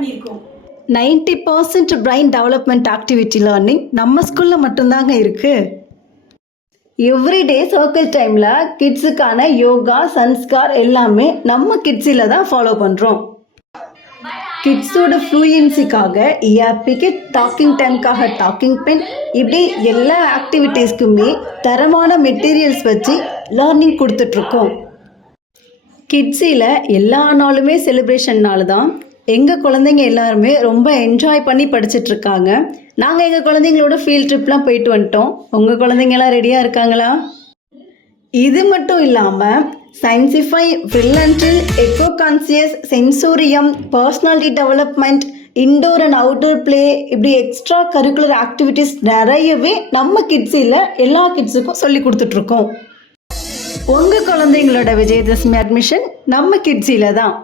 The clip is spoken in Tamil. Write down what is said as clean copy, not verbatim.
பண்ணியிருக்கோம். 90% பிரெயின் டெவலப்மெண்ட் ஆக்டிவிட்டி லேர்னிங் நம்ம ஸ்கூலில் மட்டும்தாங்க இருக்குது. எவ்ரிடே சர்க்கிள் டைமில் கிட்ஸுக்கான யோகா சன்ஸ்கார் எல்லாமே நம்ம கிட்ஸில் தான் ஃபாலோ பண்ணுறோம். கிட்ஸோட ஃப்ளூயன்சிக்காக இஆர்பிக்கு டாக்கிங் டைம்காக டாக்கிங் பென், இப்படி எல்லா ஆக்டிவிட்டீஸ்க்குமே தரமான மெட்டீரியல்ஸ் வச்சு லேர்னிங் கொடுத்துட்ருக்கோம். கிட்ஸில் எல்லா நாளுமே செலிப்ரேஷன்னால தான் எங்கள் குழந்தைங்க எல்லாருமே ரொம்ப என்ஜாய் பண்ணி படிச்சிட்ருக்காங்க. நாங்கள் எங்கள் குழந்தைங்களோட ஃபீல்ட் ட்ரிப்லாம் போயிட்டு வந்துட்டோம். உங்கள் குழந்தைங்களாம் ரெடியாக இருக்காங்களா? இது மட்டும் இல்லாமல் சயின்சிஃபை, பிரில்லன்டில், eco conscious, sensorium, personality development, indoor and outdoor play, இப்படி எக்ஸ்ட்ரா கரிக்குலர் ஆக்டிவிட்டீஸ் நிறையவே நம்ம கிட்ஸில் எல்லா கிட்ஸுக்கும் சொல்லி கொடுத்துட்ருக்கோம். உங்கள் குழந்தைங்களோட விஜயதசமி அட்மிஷன் நம்ம கிட்ஸில் தான்.